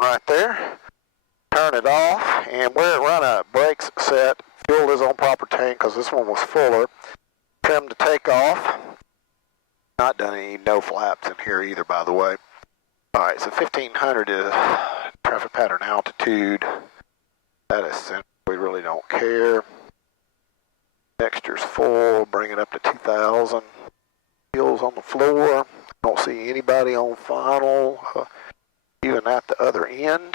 right there. Turn it off, and where it run out, brakes set, fuel is on proper tank because this one was fuller. Trim to take off. Not done any no flaps in here either, by the way. All right, so 1500 is traffic pattern altitude. That is central. We really don't care. Texture's full. Bring it up to 2000. Wheels on the floor. Don't see anybody on final, even at the other end.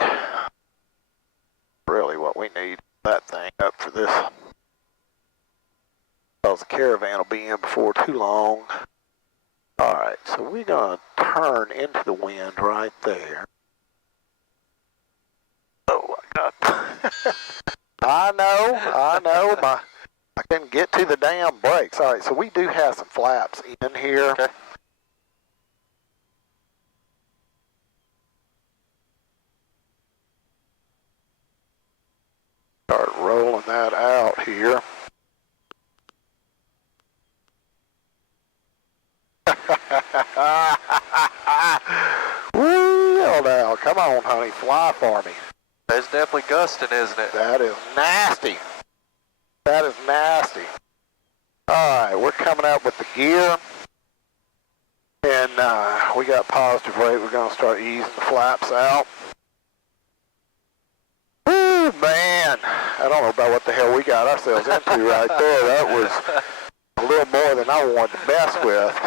Really what we need, that thing up for this. Because the caravan will be in before too long. Alright, so we're going to turn into the wind right there. Oh, I got... I know, I couldn't get to the damn brakes. Alright, so we do have some flaps in here. Okay. Start rolling that out here. Woo, now, come on, honey, fly for me. That's definitely gusting, isn't it? That is nasty. That is nasty. Alright, we're coming out with the gear. And we got positive rate. We're going to start easing the flaps out. Woo, man. I don't know about what the hell we got ourselves into right there. That was a little more than I wanted to mess with.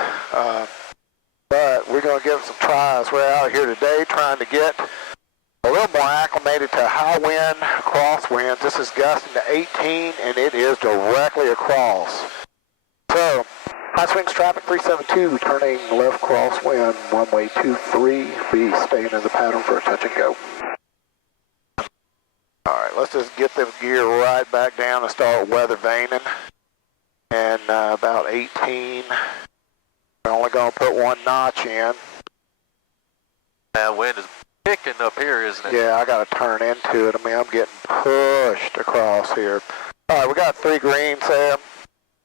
But we're going to give it some tries. We're out here today trying to get a little more acclimated to high wind, crosswinds. This is gusting to 18, and it is directly across. So, high swings traffic 372, turning left crosswind, runway 23, be staying in the pattern for a touch and go. Alright, let's just get the gear right back down and start weather vaning. And about 18, we're only going to put one notch in. That wind is picking up here, isn't it? Yeah, I got to turn into it. I mean, I'm getting pushed across here. Alright, we got 3 greens there.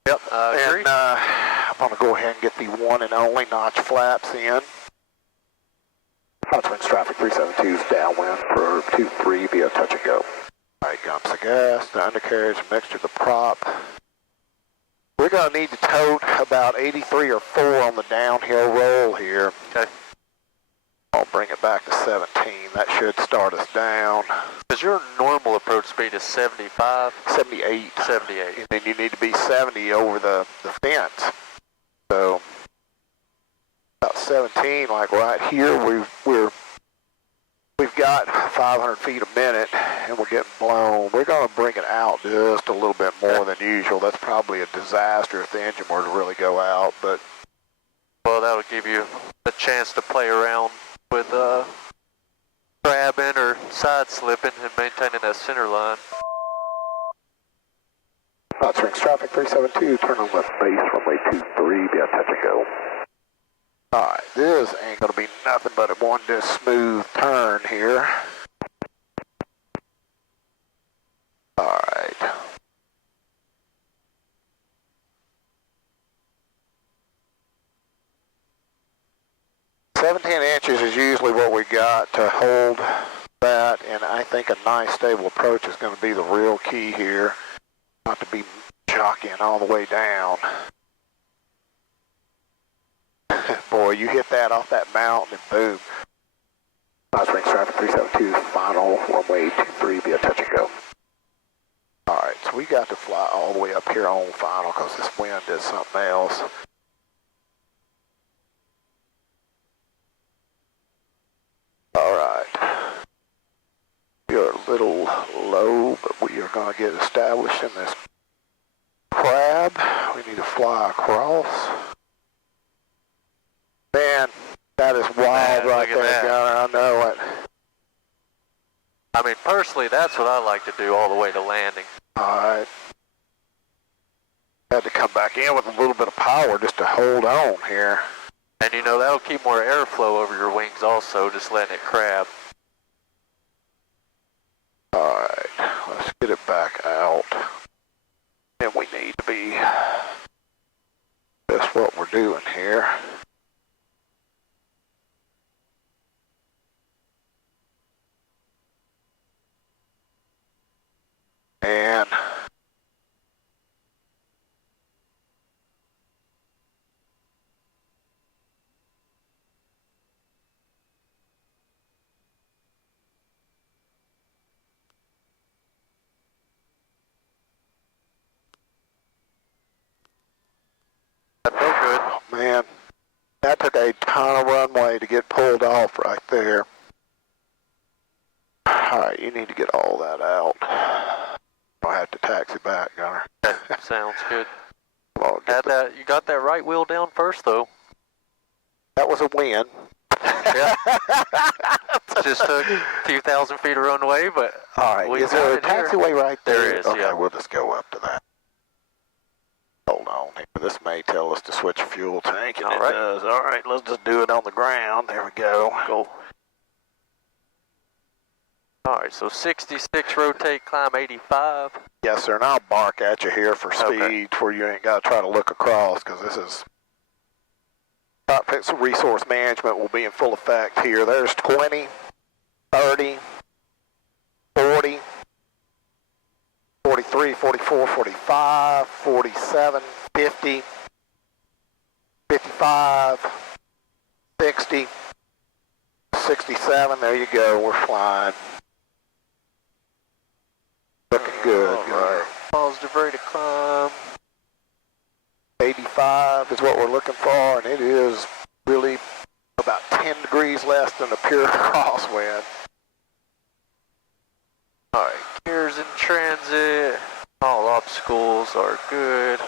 Yep, and I'm going to go ahead and get the one and only notch flaps in. High swings traffic 372 is downwind for 23 via touch and go. Alright, gumps the gas, the undercarriage, mixture, the prop. We're going to need to tote about 83 or 4 on the downhill roll here. Okay. I'll bring it back to 17. That should start us down. Because your normal approach speed is 75? 78. 78. And then you need to be 70 over the fence. So, about 17, like right here, we've got 500 feet a minute, and we're getting blown. We're going to bring it out just a little bit more than usual. That's probably a disaster if the engine were to really go out, but... Well, that'll give you a chance to play around with grabbing or side slipping and maintaining that center line. Hot swings traffic 372, turn on left base, runway 23, be a touch and go. Alright, this ain't going to be nothing but a one just smooth turn here. Alright. Inches is usually what we got to hold that, and I think a nice stable approach is going to be the real key here. Not to be jockeying all the way down. Boy, you hit that off that mountain and boom. High swings traffic 372, final, runway 23, be a touch and go. Alright, so we got to fly all the way up here on final because this wind is something else. Alright. We are a little low, but we are going to get established in this crab. We need to fly across. Man, that is wild right there, Gunner. I know it. I mean, personally, that's what I like to do all the way to landing. Alright. Had to come back in with a little bit of power just to hold on here. And you know, that'll keep more airflow over your wings also, just letting it crab. Alright, let's get it back out. And we need to be just what we're doing here. And That felt good. oh, man, that took a ton of runway to get pulled off right there. All right, you need to get all that out. I'll have to taxi back, Gunner. That sounds good. Well, You got that right wheel down first, though. that was a win. Yeah. Just took a few thousand feet of runway, but All right, is there a taxiway right there? There is, okay, yeah. We'll just go up to that. Hold on here. This may tell us to switch a fuel tank, and All it right. does. All right, let's just do it on the ground. There we go. Go. All right, so 66, rotate, climb 85. Yes, sir, and I'll bark at you here for speed Okay. where you ain't got to try to look across, because this is... Cockpit resource management will be in full effect here. There's 20, 30, 40, 43, 44, 45, 47, 50, 55, 60, 67. There you go. We're flying. Looking good. All right. Positive rate of climb. 85 is what we're looking for, and it is really about 10 degrees less than a pure crosswind. All right, gears in transit. All obstacles are good.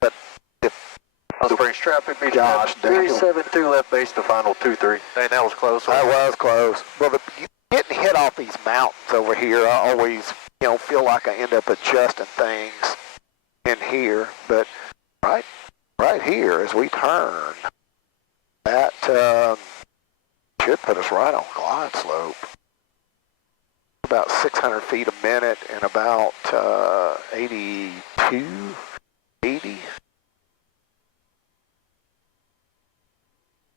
But if Osprey's traffic beat Gosh, Daniel. 372 left base to final 23. Dang, that was close. that was close. Well, getting hit off these mountains over here, I always, feel like I end up adjusting things in here, but right here as we turn, that should put us right on glide slope. About 600 feet a minute and about 82, 80.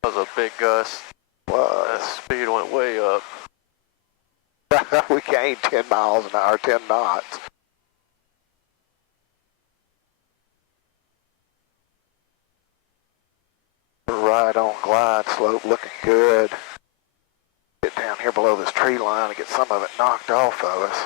That was a big gust. That Was. speed went way up. We gained 10 miles an hour, 10 knots. Right on glide slope, looking good. Get down here below this tree line and get some of it knocked off of us.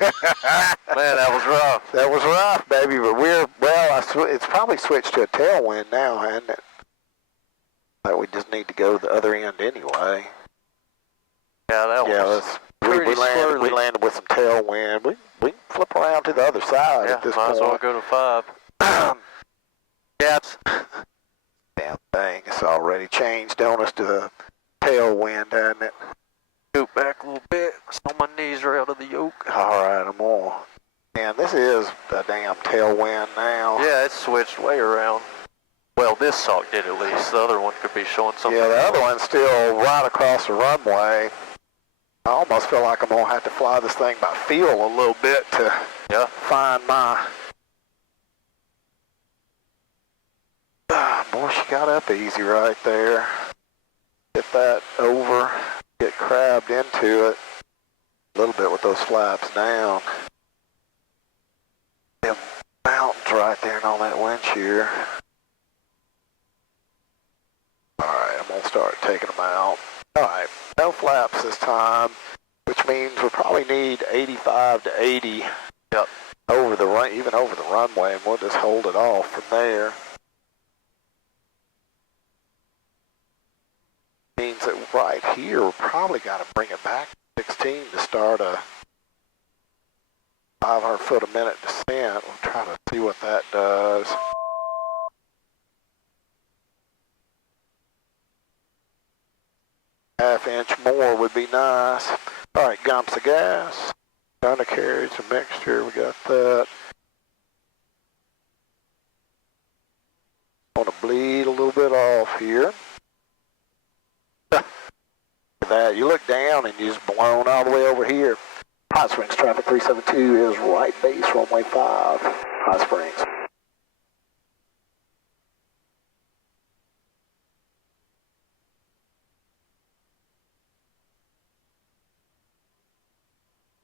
Man, that was rough. That was rough, baby, but it's probably switched to a tailwind now, hasn't it? But we just need to go to the other end anyway. Yeah, that was pretty we swirly. landed with some tailwind. We can flip around to the other side Yeah, at this might point. as well go to 5. Gaps. Damn thing, it's already changed on us to a tailwind, hasn't it? Scoot back a little bit, so my knees are out of the yoke. All right, I'm on. Man, this is a damn tailwind now. Yeah, it's switched way around. Well, this sock did at least. The other one could be showing something. Yeah, the other one's still right across the runway. I almost feel like I'm going to have to fly this thing by feel a little bit to find my... Boy, she got up easy right there. Get that over, get crabbed into it a little bit with those flaps down. Them mountains right there and all that wind shear. Alright, I'm going to start taking them out. Alright, no flaps this time, which means we probably need 85 to 80 over the run, even over the runway, and we'll just hold it off from there. Means that right here, we're probably got to bring it back to 16 to start a 500 foot a minute descent. We'll try to see what that does. Half-inch more would be nice. All right, gumps of gas. Undercarriage, a mixture, we got that. Want to bleed a little bit off here. Give that. You look down and you're just blown all the way over here. Hot Springs traffic 372 is right base, runway 5, Hot Springs.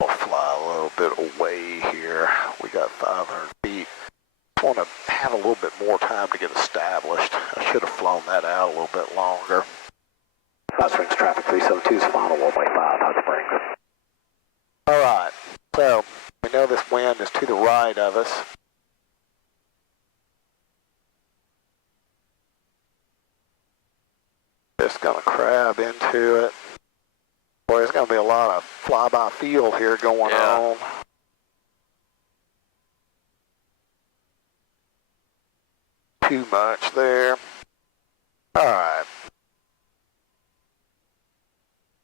We'll fly a little bit away here. We got 500 feet. Just want to have a little bit more time to get established. I should have flown that out a little bit longer. Hot Springs traffic 372 is final, runway 5, Hot Springs. All right, so we know this wind is to the right of us. Just gonna crab into it. Boy, there's gonna be a lot of fly-by feel here going on. Too much there. All right.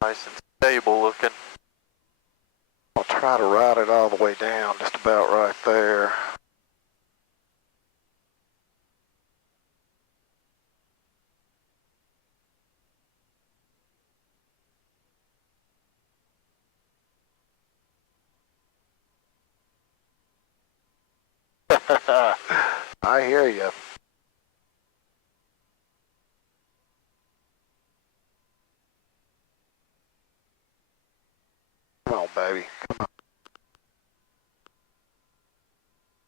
Nice and stable looking. I'll try to ride it all the way down, just about right there. I hear you. Come on, baby. Come on.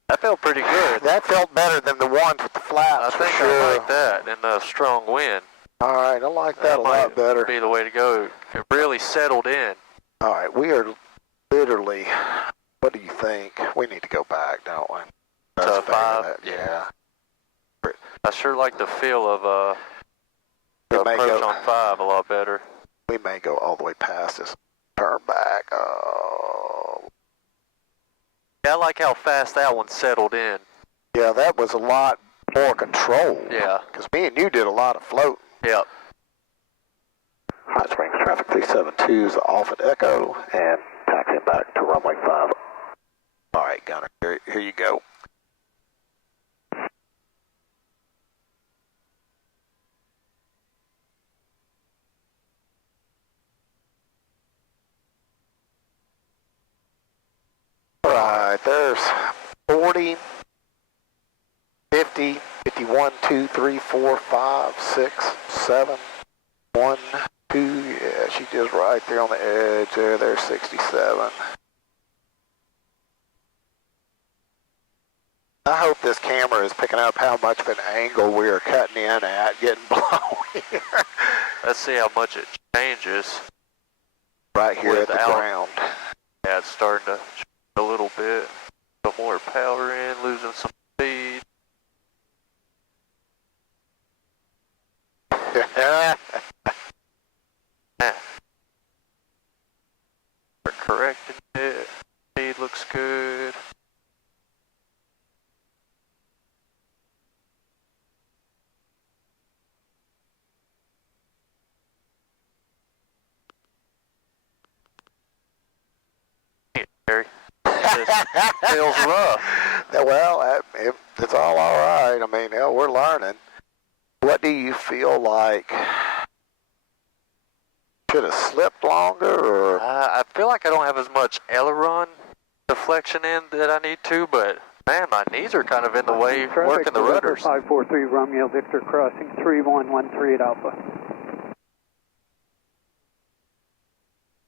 That felt pretty good. That felt better than the ones with the flaps. I think for sure. I like that in the strong wind. All right, I like that a lot better. Be the way to go. It really settled in. All right, we are literally. What do you think? We need to go back, don't we? To 5? Yeah. I sure like the feel of the approach on 5 a lot better. We may go all the way past this. Turn back. Oh. Yeah, I like how fast that one settled in. Yeah, that was a lot more controlled. Yeah. Because me and you did a lot of floating. Yep. Hot Springs traffic 372 is off at Echo and taxiing back to runway 5. All right, Gunner, here you go. All right, there's 40, 50, 51, 2, 3, 4, 5, 6, 7, 1, 2, yeah, she just right there on the edge there, there's 67. I hope this camera is picking up how much of an angle we are cutting in at, getting blown here. Let's see how much it changes. Right here at the ground. Yeah, it's starting to change a little bit. Put more power in, losing some speed. We're correcting it. Speed looks good. Gary. It feels rough. Well, it's all right. I mean, hell, we're learning. What do you feel like? Should have slipped longer, or? I feel like I don't have as much aileron deflection in that I need to, but man, my knees are kind of in the way working the rudders. 543 Romeo Victor crossing 3113 at Alpha.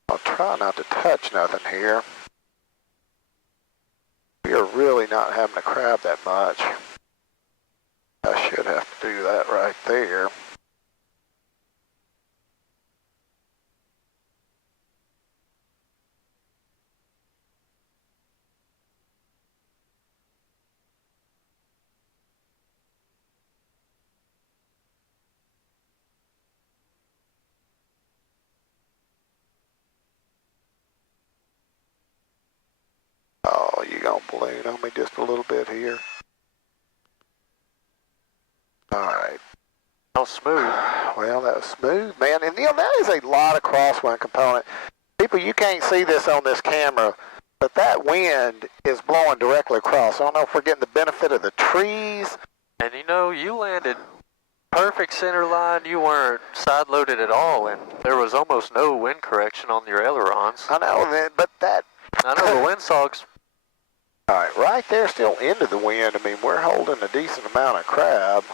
I'll try not to touch nothing here. We are really not having to crab that much. I should have to do that right there. Oh, you gonna balloon on me just a little bit here? All right. How smooth. Well, that was smooth, man. And that is a lot of crosswind component. People, you can't see this on this camera, but that wind is blowing directly across. I don't know if we're getting the benefit of the trees. And you landed perfect center line. You weren't side loaded at all, and there was almost no wind correction on your ailerons. I know, man, but that... I know the windsock's... All right, right there, still into the wind. I mean, we're holding a decent amount of crab.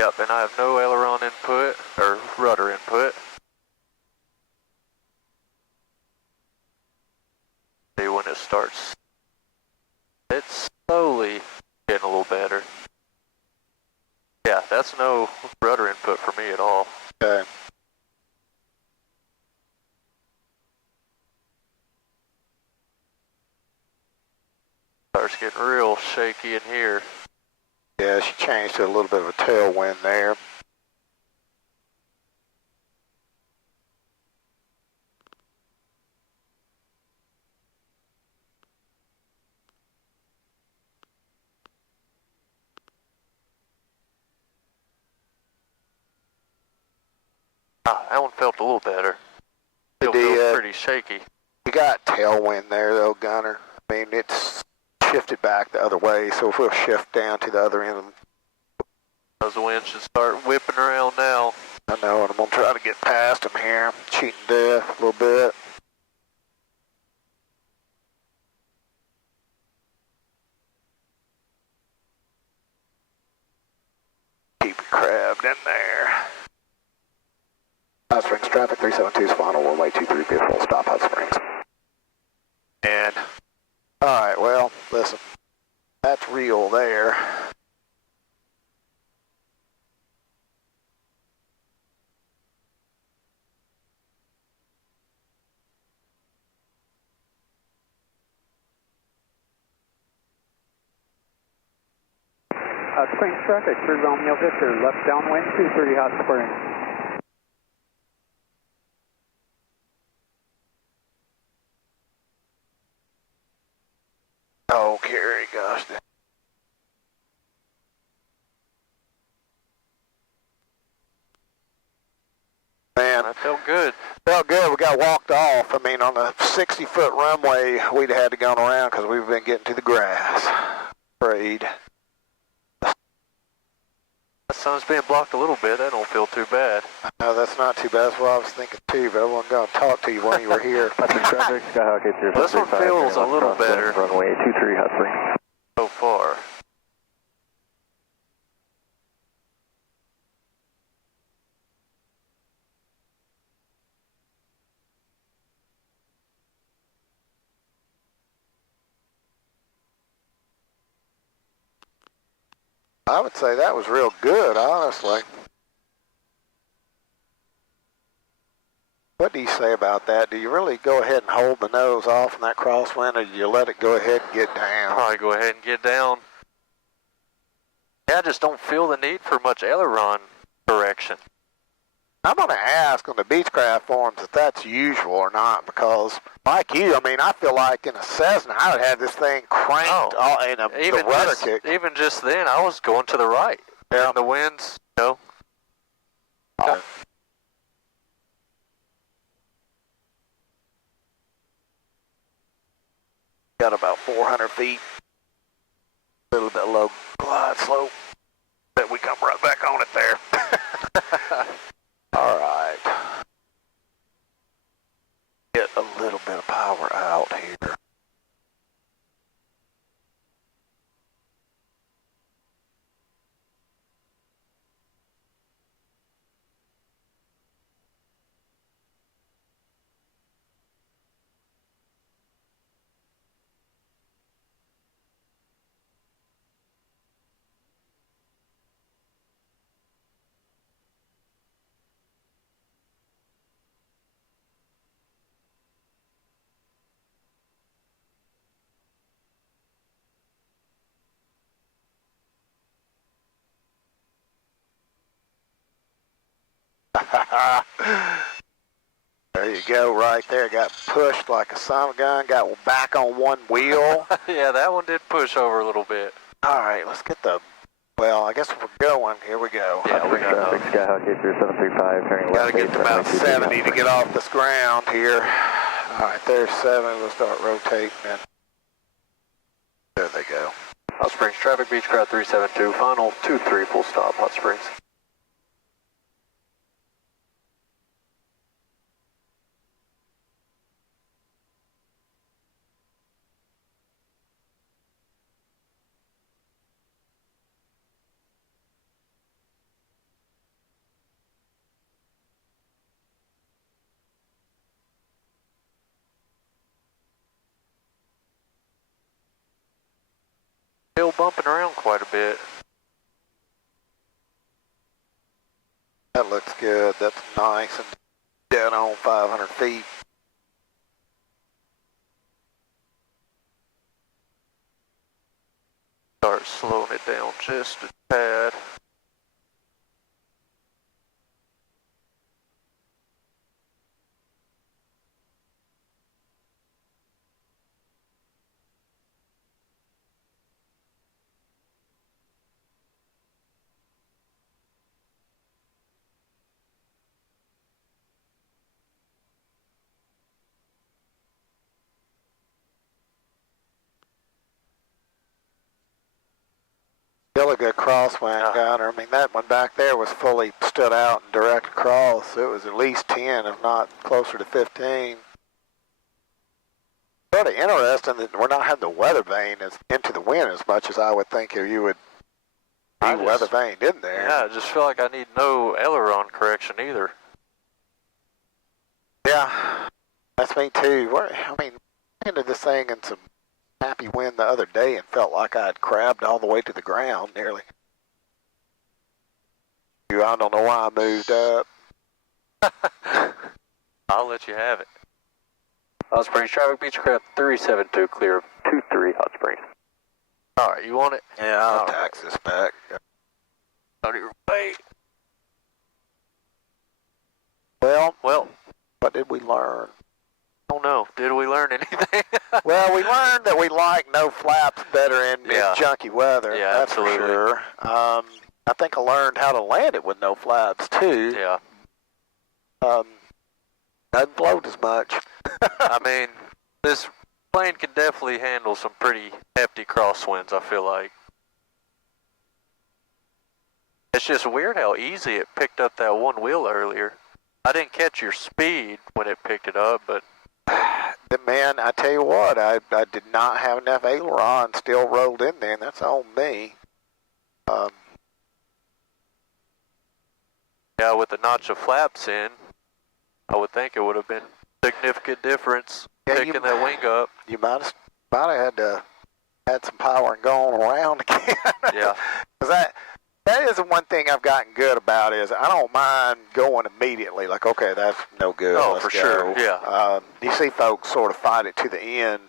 Yep, and I have no aileron input, or rudder input. See when it starts. It's slowly getting a little better. Yeah, that's no rudder input for me at all. Okay. Starts getting real shaky in here. Yeah, she changed to a little bit of a tailwind there. Ah, that one felt a little better. Still feels pretty shaky. You got tailwind there though, Gunner. I mean, it's shifted back the other way, so if we'll shift down to the other end. Those winds should start whipping around now. I know, and I'm going to try to get past them here. Cheating death a little bit. Keep it crabbed in there. Hot Springs traffic, 372's final, runway 23, full stop, Hot Springs. And, alright, well, listen, that's real there. Hot Springs traffic, 3 Romeo Victor, left downwind, 23 Hot Springs. Oh, Carrie, gosh. Man, That felt good. felt good. We got walked off. I mean, on a 60-foot runway, we'd have had to go around because we've been getting to the grass. Afraid. That sun's being blocked a little bit. That don't feel too bad. No, that's not too bad. That's what I was thinking too, but I wasn't going to talk to you when you were here. This one feels a little better Runway 23 Hot Springs. so far. I would say that was real good, honestly. What do you say about that? Do you really go ahead and hold the nose off in that crosswind, or do you let it go ahead and get down? Probably go ahead and get down. Yeah, I just don't feel the need for much aileron correction. I'm going to ask on the Beechcraft forums if that's usual or not, because like you, I mean, I feel like in a Cessna, I would have this thing cranked in the rudder kick. Even just then, I was going to the right. Yeah. And the winds, you know. Oh. Got about 400 feet. A little bit low glide slope. But we come right back on it there. All right. Get a little bit of power out here. There you go, right there. Got pushed like a son of a gun. Got back on one wheel. Yeah, that one did push over a little bit. All right, let's get the. Well, I guess we're going. Here we go. Yeah, we got Traffic, Skyhawk 735, turning Got left. to get to about 70 to get off this ground here. All right, there's 7. We'll start rotating. And there they go. Hot Springs traffic, Beechcraft 372, final 23, full stop, Hot Springs. Still bumping around quite a bit. That looks good. That's nice and dead on 500 feet. Start slowing it down just a tad. Still a good crosswind gunner. I mean, that one back there was fully stood out and direct across. It was at least 10, if not closer to 15. Sort of interesting that we're not having the weather vane as into the wind as much as I would think you would be weather vaned in there. Yeah, I just feel like I need no aileron correction either. Yeah, that's me too. I mean, I into this thing in some happy wind the other day and felt like I'd crabbed all the way to the ground nearly. I don't know why I moved up. I'll let you have it. Hot Springs traffic, Beechcraft 372, clear of 23 Hot Springs. All right, you want it? Yeah, I'll tax this back. On your way. Well, Well, what did we learn? I don't know. Did we learn anything? Well, we learned that we like no flaps better in junky weather. Yeah, that's absolutely. for sure. I think I learned how to land it with no flaps too. Yeah. Doesn't float as much. I mean, this plane can definitely handle some pretty hefty crosswinds, I feel like. It's just weird how easy it picked up that one wheel earlier. I didn't catch your speed when it picked it up, but... Man, I tell you what, I did not have enough aileron still rolled in there, and that's on me. Yeah, with the notch of flaps in, I would think it would have been a significant difference picking that wing up. You might have had to add some power and going around again. Yeah. Because that is the one thing I've gotten good about is I don't mind going immediately. Like, okay, that's no good. Oh, let's for go. sure, yeah. You see folks sort of fight it to the end.